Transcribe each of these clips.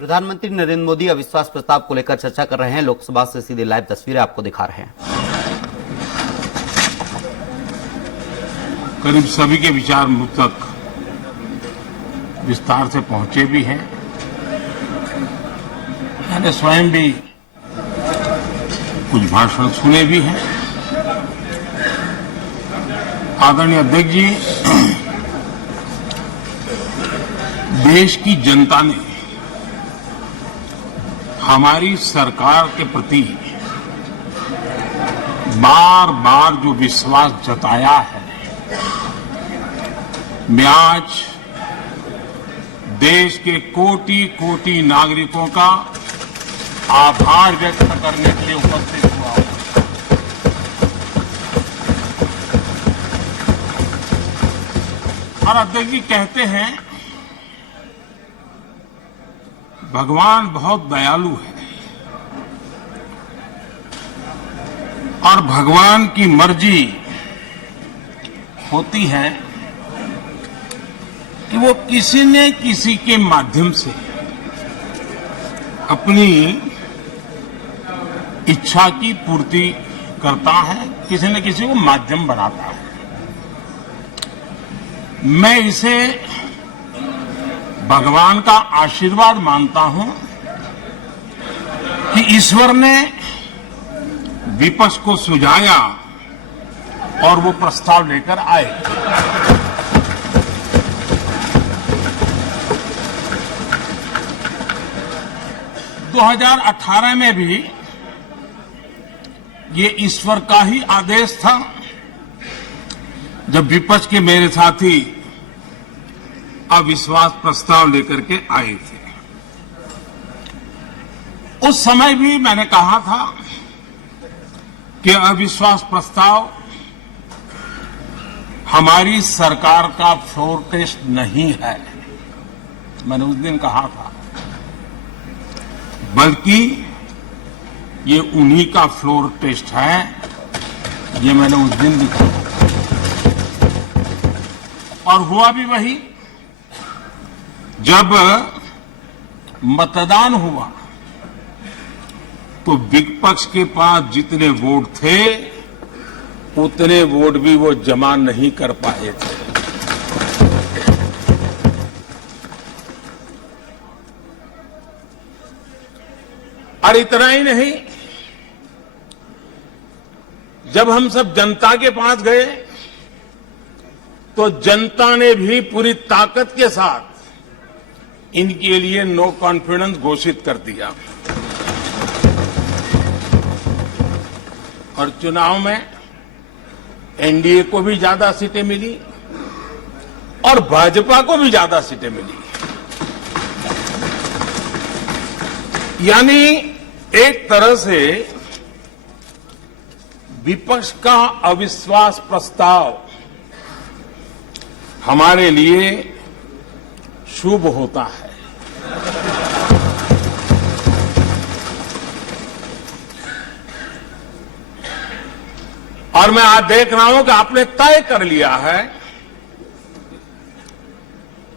प्रधानमंत्री नरेंद्र मोदी अविश्वास प्रस्ताव को लेकर चर्चा कर रहे हैं। लोकसभा से सीधे लाइव तस्वीरें आपको दिखा रहे हैं। करीब सभी के विचार मुझ तक विस्तार से पहुंचे भी हैं। मैंने स्वयं भी कुछ भाषण सुने भी हैं। आदरणीय अध्यक्ष जी, देश की जनता ने हमारी सरकार के प्रति बार बार जो विश्वास जताया है, मैं आज देश के कोटि कोटि नागरिकों का आभार व्यक्त करने के लिए उपस्थित हुआ हूं। और अध्यक्ष जी कहते हैं भगवान बहुत दयालु है और भगवान की मर्जी होती है कि वो किसी न किसी के माध्यम से अपनी इच्छा की पूर्ति करता है, किसी न किसी को माध्यम बनाता है। मैं इसे भगवान का आशीर्वाद मानता हूं कि ईश्वर ने विपक्ष को सुझाया और वो प्रस्ताव लेकर आए। दो 2018 में भी ये ईश्वर का ही आदेश था, जब विपक्ष के मेरे साथी अविश्वास प्रस्ताव लेकर के आए थे। उस समय भी मैंने कहा था कि अविश्वास प्रस्ताव हमारी सरकार का फ्लोर टेस्ट नहीं है। मैंने उस दिन कहा था, बल्कि ये उन्हीं का फ्लोर टेस्ट है। ये मैंने उस दिन भी कहा और हुआ भी वही। जब मतदान हुआ तो विपक्ष के पास जितने वोट थे उतने वोट भी वो जमा नहीं कर पाए थे। और इतना ही नहीं, जब हम सब जनता के पास गए तो जनता ने भी पूरी ताकत के साथ इनके लिए नो कॉन्फिडेंस घोषित कर दिया। और चुनाव में एनडीए को भी ज्यादा सीटें मिली और भाजपा को भी ज्यादा सीटें मिली। यानी एक तरह से विपक्ष का अविश्वास प्रस्ताव हमारे लिए शुभ होता है। और मैं आज देख रहा हूं कि आपने तय कर लिया है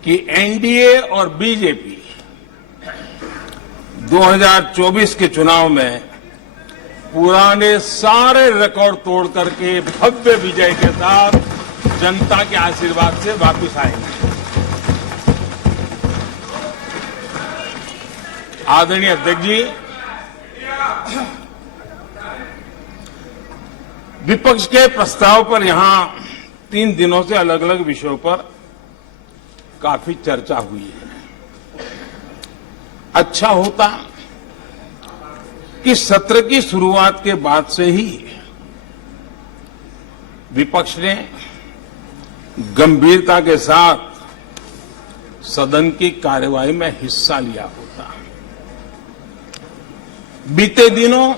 कि एनडीए और बीजेपी 2024 के चुनाव में पुराने सारे रिकॉर्ड तोड़ करके भव्य विजय के साथ जनता के आशीर्वाद से वापस आएंगे। आदरणीय अध्यक्ष जी, विपक्ष के प्रस्ताव पर यहां 3 दिनों से अलग अलग विषयों पर काफी चर्चा हुई है। अच्छा होता कि सत्र की शुरुआत के बाद से ही विपक्ष ने गंभीरता के साथ सदन की कार्यवाही में हिस्सा लिया होता। बीते दिनों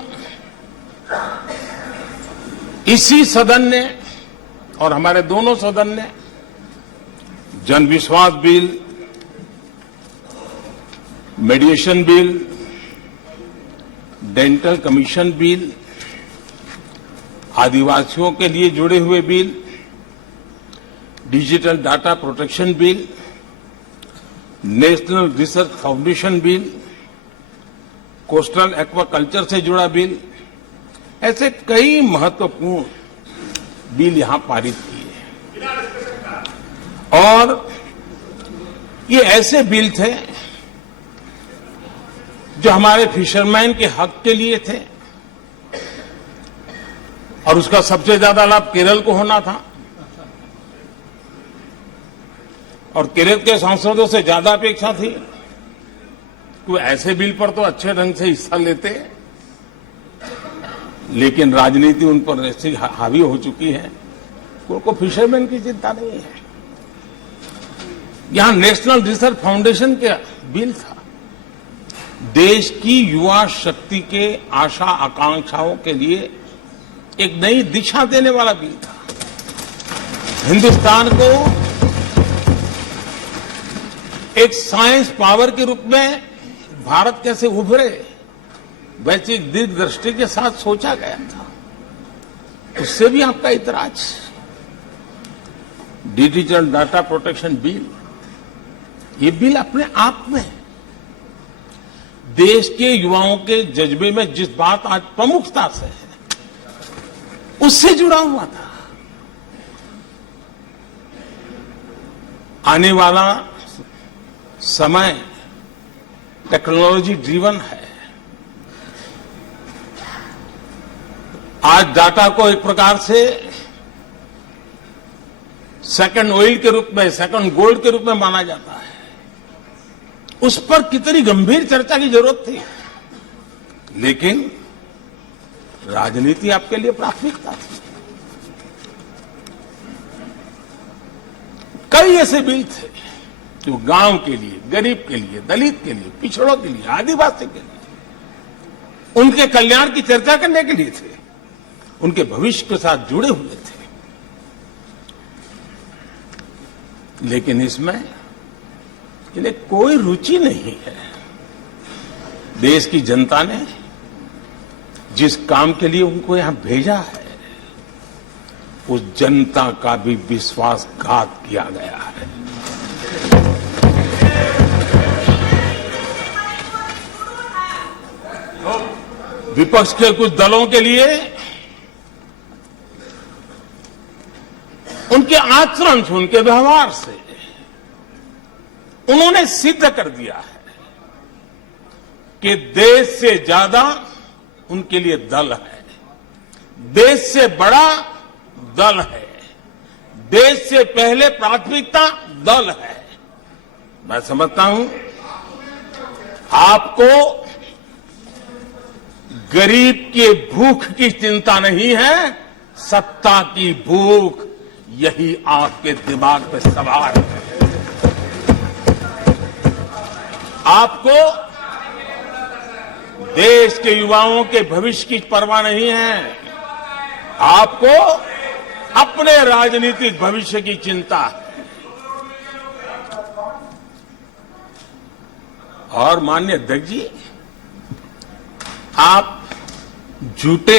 इसी सदन ने और हमारे दोनों सदन ने Jan Vishwas bill, mediation bill, dental commission bill, आदिवासियों के लिए जुड़े हुए bill, digital data protection bill, national research foundation bill, coastal aquaculture से जुड़ा बिल, ऐसे कई महत्वपूर्ण बिल यहां पारित किए और ये ऐसे बिल थे जो हमारे फिशरमैन के हक के लिए थे और उसका सबसे ज्यादा लाभ केरल को होना था और केरल के सांसदों से ज्यादा अपेक्षा थी कि ऐसे बिल पर तो अच्छे ढंग से हिस्सा लेते, लेकिन राजनीति उन पर ऐसी हावी हो चुकी है उनको फिशरमैन की चिंता नहीं है। यहां नेशनल रिसर्च फाउंडेशन का बिल था, देश की युवा शक्ति के आशा आकांक्षाओं के लिए एक नई दिशा देने वाला बिल था। हिंदुस्तान को एक साइंस पावर के रूप में भारत कैसे उभरे, वैसे एक दीर्घदृष्टि के साथ सोचा गया था। उससे भी आपका इतराज। डिजिटल डाटा प्रोटेक्शन बिल, ये बिल अपने आप में देश के युवाओं के जज्बे में जिस बात आज प्रमुखता से है उससे जुड़ा हुआ था। आने वाला समय टेक्नोलॉजी ड्रिवन है। आज डाटा को एक प्रकार से सेकंड ऑयल के रूप में, सेकंड गोल्ड के रूप में माना जाता है। उस पर कितनी गंभीर चर्चा की जरूरत थी, लेकिन राजनीति आपके लिए प्राथमिकता थी। कई ऐसे बिल थे जो गांव के लिए, गरीब के लिए, दलित के लिए, पिछड़ों के लिए, आदिवासी के लिए, उनके कल्याण की चर्चा करने के लिए थे, उनके भविष्य के साथ जुड़े हुए थे। लेकिन इसमें इन्हें कोई रुचि नहीं है। देश की जनता ने जिस काम के लिए उनको यहां भेजा है, उस जनता का भी विश्वासघात किया गया है। विपक्ष के कुछ दलों के लिए उनके आचरण से, उनके व्यवहार से उन्होंने सिद्ध कर दिया है कि देश से ज्यादा उनके लिए दल है, देश से बड़ा दल है, देश से पहले प्राथमिकता दल है। मैं समझता हूं आपको गरीब के भूख की चिंता नहीं है, सत्ता की भूख, यही आपके दिमाग पे सवार है। आपको देश के युवाओं के भविष्य की परवाह नहीं है, आपको अपने राजनीतिक भविष्य की चिंता है। और माननीय अध्यक्ष जी, आप झूठे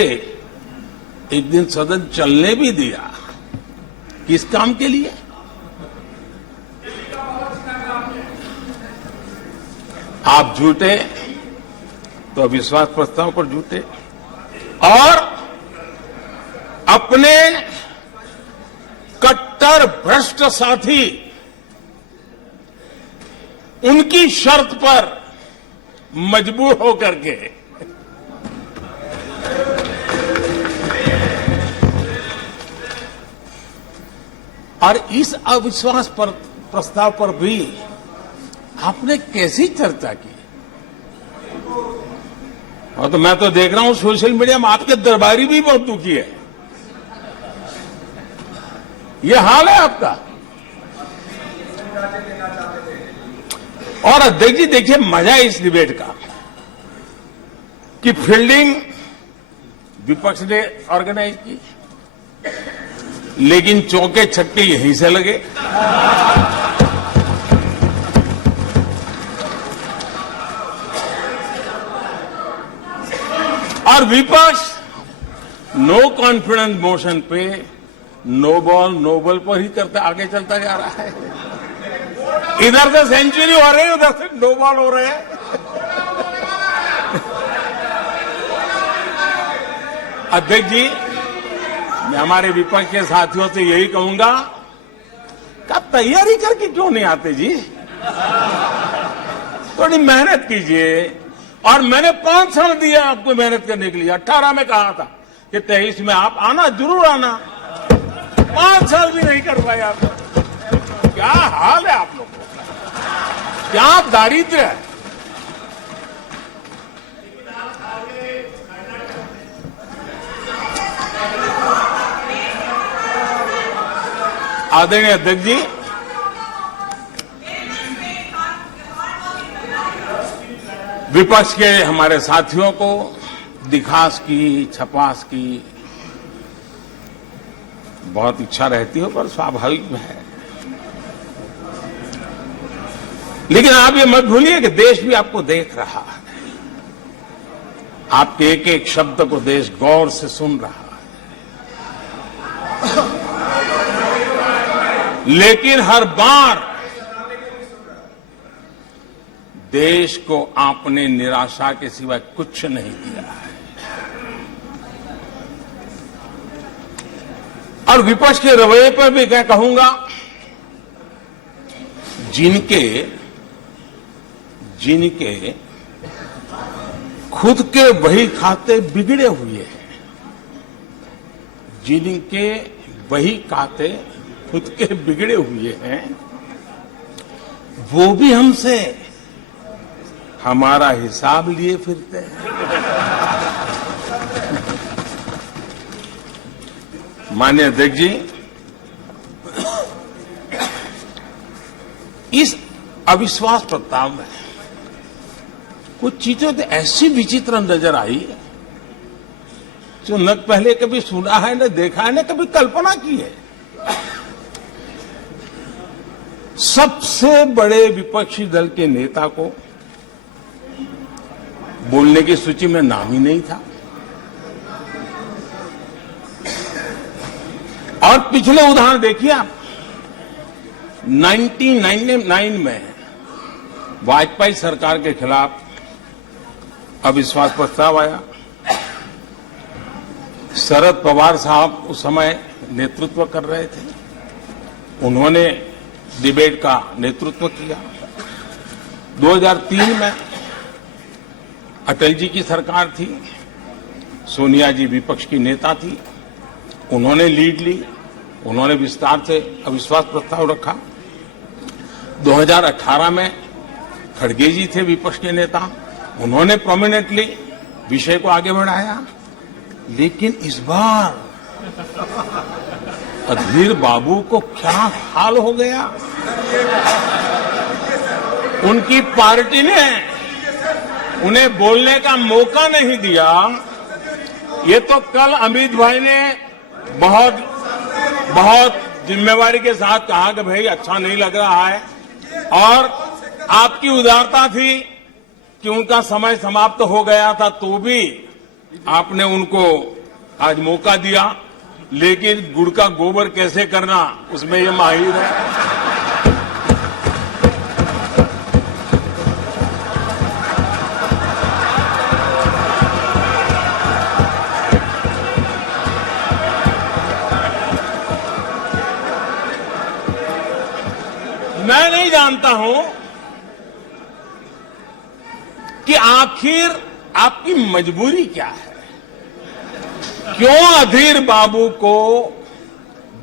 एक दिन सदन चलने भी दिया, किस काम के लिए? आप झूठे तो अविश्वास प्रस्ताव पर झूठे और अपने कट्टर भ्रष्ट साथी उनकी शर्त पर मजबूर होकर के और इस अविश्वास पर प्रस्ताव पर भी आपने कैसी चर्चा की? और तो मैं तो देख रहा हूं सोशल मीडिया में आपके दरबारी भी बहुत दुखी है। ये हाल है आपका। और अध्यक्ष जी देखिए, मजा है इस डिबेट का कि फील्डिंग विपक्ष ने ऑर्गेनाइज की, लेकिन चौके छक्के यहीं से लगे। और विपक्ष नो कॉन्फिडेंस मोशन पे नो बॉल नो बॉल पर ही करते आगे चलता जा रहा है। इधर से सेंचुरी हो रही है, उधर से नो बॉल हो रहे हैं। अध्यक्ष जी, मैं हमारे विपक्ष के साथियों से यही कहूंगा कि आप तैयारी करके क्यों नहीं आते जी? थोड़ी मेहनत कीजिए। और मैंने 5 साल दिया आपको मेहनत करने के लिए। 18 में कहा था कि 23 में आप आना, जरूर आना। 5 साल भी नहीं कर पाए आप। क्या हाल है आप लोगों का, क्या दारिद्र्य है। आदरणीय अध्यक्ष जी, विपक्ष के हमारे साथियों को दिखास की, छपास की बहुत इच्छा रहती है, पर स्वाभाविक है। लेकिन आप ये मत भूलिए कि देश भी आपको देख रहा है। आपके एक एक शब्द को देश गौर से सुन रहा है। लेकिन हर बार देश को आपने निराशा के सिवाय कुछ नहीं दिया है। और विपक्ष के रवैये पर भी मैं कहूंगा, जिनके खुद के वही खाते बिगड़े हुए हैं, जिनके वही खाते खुद के बिगड़े हुए हैं, वो भी हमसे हमारा हिसाब लिए फिरते हैं। माननीय अध्यक्ष जी, इस अविश्वास प्रस्ताव में कुछ चीजें तो ऐसी विचित्र नजर आई जो न पहले कभी सुना है, न देखा है, न कभी कल्पना की है। सबसे बड़े विपक्षी दल के नेता को बोलने की सूची में नाम ही नहीं था। और पिछले उदाहरण देखिए आप। 1999 में वाजपेयी सरकार के खिलाफ अविश्वास प्रस्ताव आया। शरद पवार साहब उस समय नेतृत्व कर रहे थे। उन्होंने डिबेट का नेतृत्व किया। 2003 में अटल जी की सरकार थी। सोनिया जी विपक्ष की नेता थी। उन्होंने लीड ली। उन्होंने विस्तार से अविश्वास प्रस्ताव रखा। 2018 में खड़गे जी थे विपक्ष के नेता। उन्होंने प्रोमिनेंटली विषय को आगे बढ़ाया। लेकिन इस बार अधीर बाबू को क्या हाल हो गया? उनकी पार्टी ने उन्हें बोलने का मौका नहीं दिया। ये तो कल अमित भाई ने बहुत जिम्मेवारी के साथ कहा कि भाई अच्छा नहीं लग रहा है, और आपकी उदारता थी कि उनका समय समाप्त हो गया था, तो भी आपने उनको आज मौका दिया। लेकिन गुड़ का गोबर कैसे करना, उसमें ये माहिर है। मैं नहीं जानता हूं कि आखिर आपकी मजबूरी क्या है। क्यों अधीर बाबू को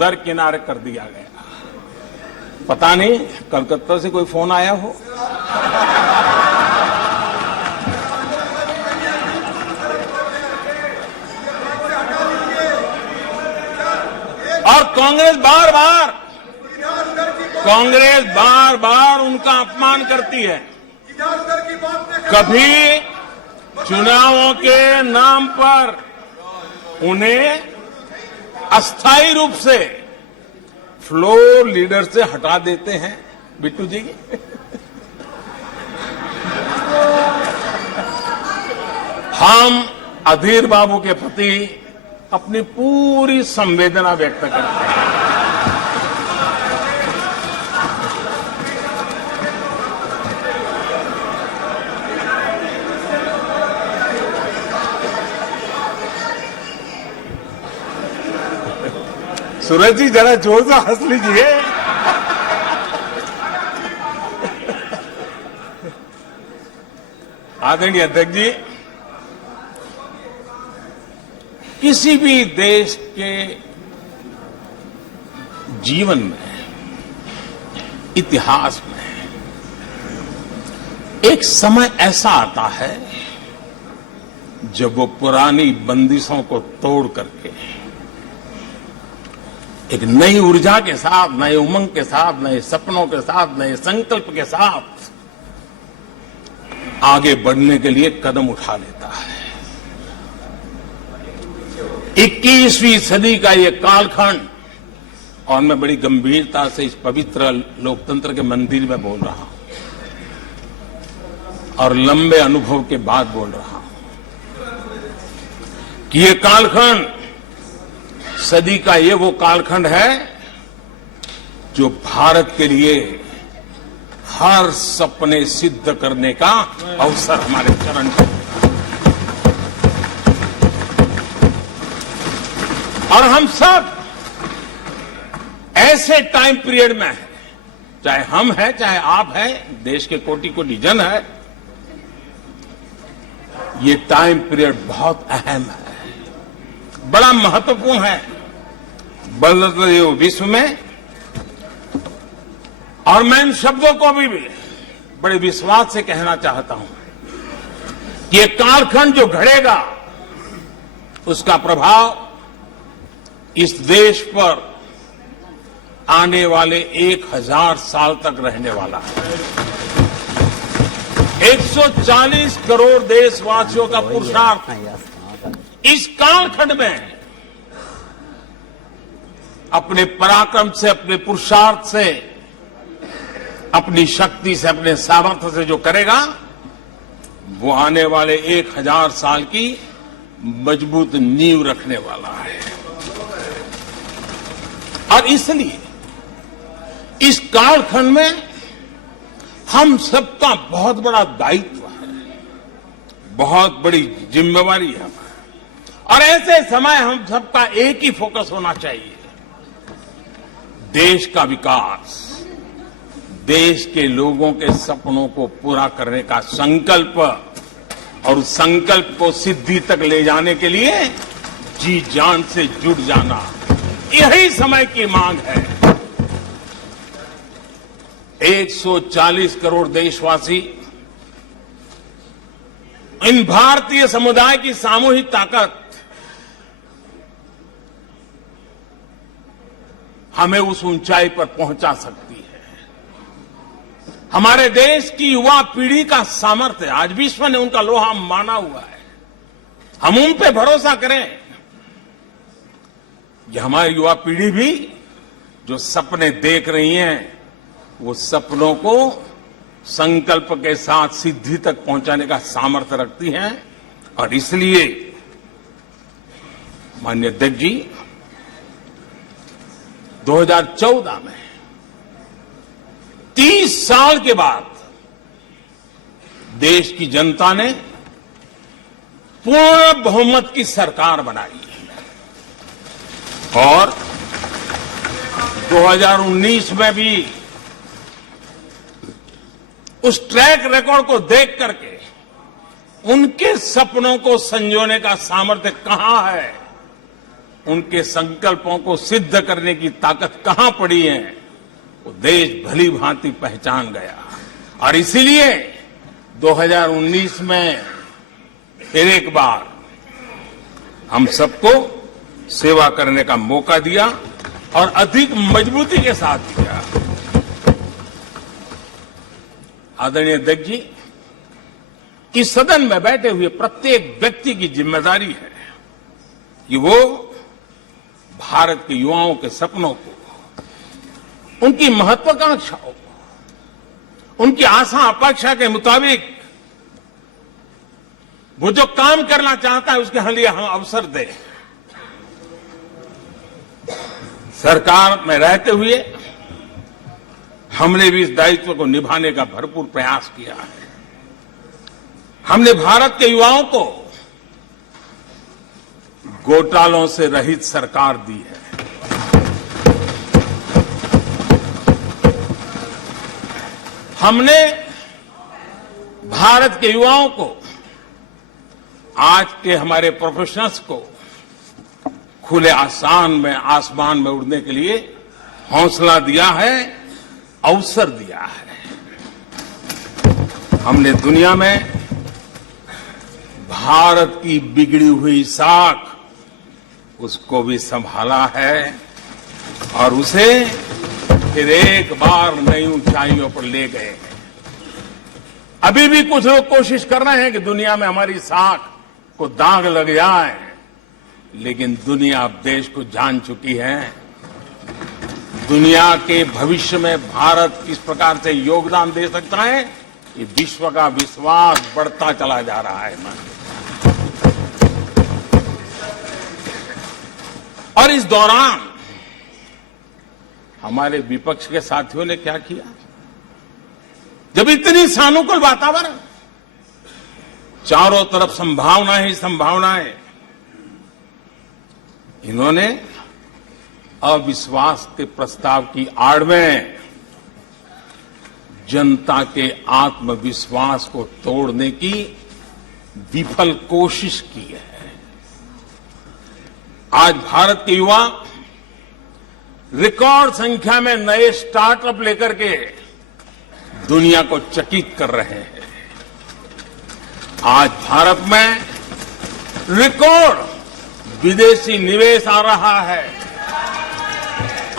दरकिनार कर दिया गया? पता नहीं, कलकत्ता से कोई फोन आया हो। और कांग्रेस बार बार उनका अपमान करती है। कभी चुनावों के नाम पर उन्हें अस्थायी रूप से फ्लोर लीडर से हटा देते हैं। बिट्टू जी, हम अधीर बाबू के प्रति अपनी पूरी संवेदना व्यक्त करते हैं। सूरज जी जरा जोर से हंस लीजिए। आदरणीय अध्यक्ष जी, किसी भी देश के जीवन में, इतिहास में एक समय ऐसा आता है जब वो पुरानी बंदिशों को तोड़ करके एक नई ऊर्जा के साथ, नए उमंग के साथ, नए सपनों के साथ, नए संकल्प के साथ आगे बढ़ने के लिए कदम उठा लेता है। 21वीं सदी का ये कालखंड, और मैं बड़ी गंभीरता से इस पवित्र लोकतंत्र के मंदिर में बोल रहा हूं और लंबे अनुभव के बाद बोल रहा हूं कि ये कालखंड, सदी का ये वो कालखंड है जो भारत के लिए हर सपने सिद्ध करने का अवसर हमारे चरण पर। और हम सब ऐसे टाइम पीरियड में हैं, चाहे हम हैं, चाहे आप हैं, देश के कोटि कोटि जन है, ये टाइम पीरियड बहुत अहम है, बड़ा महत्वपूर्ण है बदलते हुए विश्व में। और मैं इन शब्दों को भी बड़े विश्वास से कहना चाहता हूं कि ये कालखंड जो घड़ेगा उसका प्रभाव इस देश पर आने वाले 1000 साल तक रहने वाला है। 140 करोड़ देशवासियों का पुरुषार्थ इस कालखंड में अपने पराक्रम से, अपने पुरुषार्थ से, अपनी शक्ति से, अपने सामर्थ्य से जो करेगा वो आने वाले 1000 साल की मजबूत नींव रखने वाला है। और इसलिए इस कालखंड में हम सबका बहुत बड़ा दायित्व है, बहुत बड़ी जिम्मेवारी है। और ऐसे समय हम सबका एक ही फोकस होना चाहिए, देश का विकास, देश के लोगों के सपनों को पूरा करने का संकल्प, और उस संकल्प को सिद्धि तक ले जाने के लिए जी जान से जुट जाना, यही समय की मांग है। 140 करोड़ देशवासी, इन भारतीय समुदाय की सामूहिक ताकत हमें उस ऊंचाई पर पहुंचा सकती है। हमारे देश की युवा पीढ़ी का सामर्थ्य, आज विश्व ने उनका लोहा माना हुआ है, हम उन पे भरोसा करें कि हमारी युवा पीढ़ी भी जो सपने देख रही हैं वो सपनों को संकल्प के साथ सिद्धि तक पहुंचाने का सामर्थ्य रखती हैं। और इसलिए माननीय अध्यक्ष जी, 2014 में 30 साल के बाद देश की जनता ने पूर्ण बहुमत की सरकार बनाई और 2019 में भी उस ट्रैक रिकॉर्ड को देख करके उनके सपनों को संजोने का सामर्थ्य कहां है, उनके संकल्पों को सिद्ध करने की ताकत कहां पड़ी है, वो देश भली भांति पहचान गया। और इसीलिए 2019 में फिर एक बार हम सबको सेवा करने का मौका दिया और अधिक मजबूती के साथ दिया। आदरणीय अध्यक्ष जी, इस सदन में बैठे हुए प्रत्येक व्यक्ति की जिम्मेदारी है कि वो भारत के युवाओं के सपनों को, उनकी महत्वाकांक्षाओं को, उनकी आशा अपेक्षा के मुताबिक वो जो काम करना चाहता है उसके लिए हम अवसर दें। सरकार में रहते हुए हमने भी इस दायित्व को निभाने का भरपूर प्रयास किया है। हमने भारत के युवाओं को घोटालों से रहित सरकार दी है। हमने भारत के युवाओं को, आज के हमारे प्रोफेशनल्स को खुले आसमान में उड़ने के लिए हौसला दिया है, अवसर दिया है। हमने दुनिया में भारत की बिगड़ी हुई साख उसको भी संभाला है और उसे फिर एक बार नई ऊंचाइयों पर ले गए हैं। अभी भी कुछ लोग कोशिश कर रहे हैं कि दुनिया में हमारी साख को दाग लग जाए, लेकिन दुनिया अब देश को जान चुकी है। दुनिया के भविष्य में भारत किस प्रकार से योगदान दे सकता है, ये विश्व का विश्वास बढ़ता चला जा रहा है। और इस दौरान हमारे विपक्ष के साथियों ने क्या किया? जब इतनी सानुकूल वातावरण, चारों तरफ संभावनाएं ही संभावनाएं, इन्होंने अविश्वास के प्रस्ताव की आड़ में जनता के आत्मविश्वास को तोड़ने की विफल कोशिश की है। आज भारत के युवा रिकॉर्ड संख्या में नए स्टार्टअप लेकर के दुनिया को चकित कर रहे हैं। आज भारत में रिकॉर्ड विदेशी निवेश आ रहा है।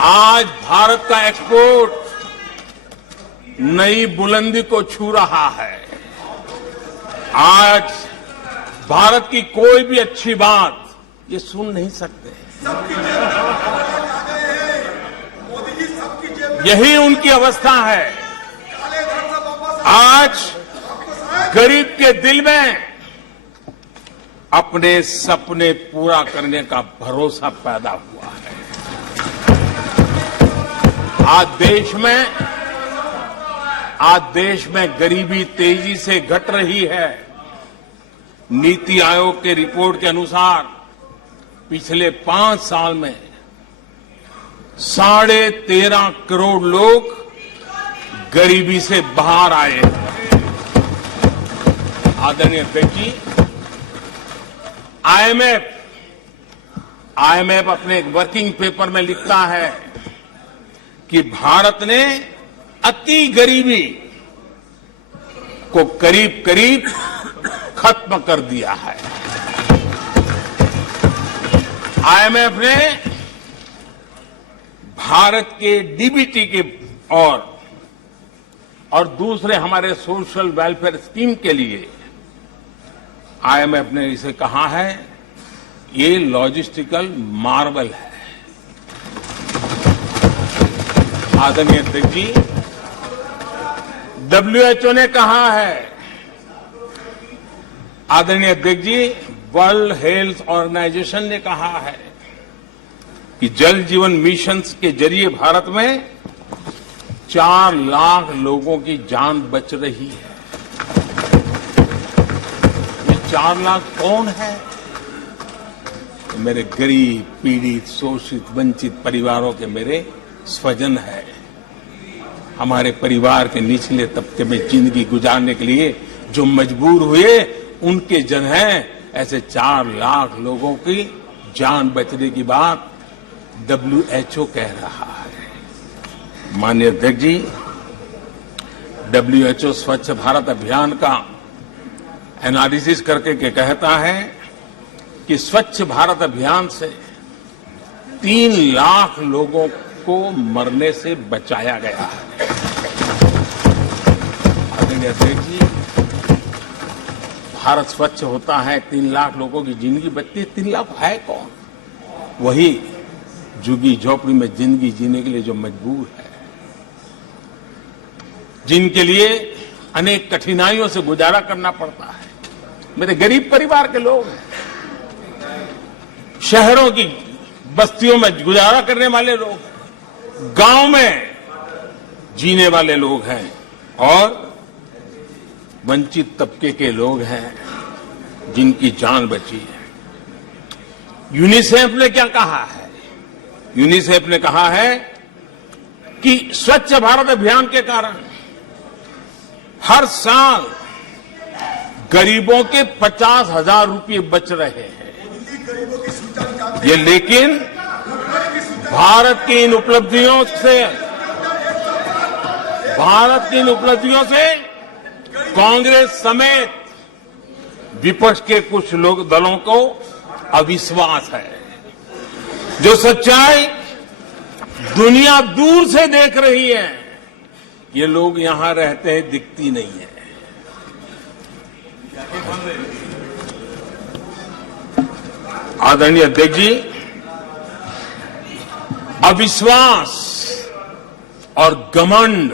आज भारत का एक्सपोर्ट नई बुलंदी को छू रहा है। आज भारत की कोई भी अच्छी बात ये सुन नहीं सकते। यही उनकी अवस्था है। आज गरीब के दिल में अपने सपने पूरा करने का भरोसा पैदा हुआ है। आज देश में गरीबी तेजी से घट रही है। नीति आयोग के रिपोर्ट के अनुसार पिछले 5 साल में 13.5 करोड़ लोग गरीबी से बाहर आए हैं। आदरणीय अध्यक्ष जी, आईएमएफ अपने एक वर्किंग पेपर में लिखता है कि भारत ने अति गरीबी को करीब करीब खत्म कर दिया है। आईएमएफ ने भारत के डीबीटी के और दूसरे हमारे सोशल वेलफेयर स्कीम के लिए आईएमएफ ने इसे कहा है, ये लॉजिस्टिकल मार्वल है। आदरणीय अध्यक्ष जी, डब्ल्यूएचओ ने कहा है, आदरणीय अध्यक्ष जी, वर्ल्ड हेल्थ ऑर्गेनाइजेशन ने कहा है कि जल जीवन मिशन के जरिए भारत में 4 लाख लोगों की जान बच रही है। ये 4 लाख कौन है? मेरे गरीब, पीड़ित, शोषित, वंचित परिवारों के मेरे स्वजन है। हमारे परिवार के निचले तबके में जिंदगी गुजारने के लिए जो मजबूर हुए, उनके जन हैं। ऐसे 4 लाख लोगों की जान बचने की बात डब्ल्यूएचओ कह रहा है। माननीय अध्यक्ष जी, डब्ल्यूएचओ स्वच्छ भारत अभियान का एनालिसिस करके के कहता है कि स्वच्छ भारत अभियान से 3 लाख लोगों को मरने से बचाया गया है। आदरणीय अध्यक्ष जी, भारत स्वच्छ होता है, 3 लाख लोगों की जिंदगी बचती है। 3 लाख है कौन? वही झुग्गी झोपड़ी में जिंदगी जीने के लिए जो मजबूर है, जिनके लिए अनेक कठिनाइयों से गुजारा करना पड़ता है। मेरे गरीब परिवार के लोग हैं, शहरों की बस्तियों में गुजारा करने वाले लोग, गांव में जीने वाले लोग हैं और वंचित तबके के लोग हैं जिनकी जान बची है। यूनिसेफ ने क्या कहा है? यूनिसेफ ने कहा है कि स्वच्छ भारत अभियान के कारण हर साल गरीबों के 50,000 रुपये बच रहे हैं। ये लेकिन भारत की इन उपलब्धियों से कांग्रेस समेत विपक्ष के कुछ लोग दलों को अविश्वास है। जो सच्चाई दुनिया दूर से देख रही है, ये लोग यहां रहते हैं दिखती नहीं है। आदरणीय अध्यक्ष जी, अविश्वास और घमंड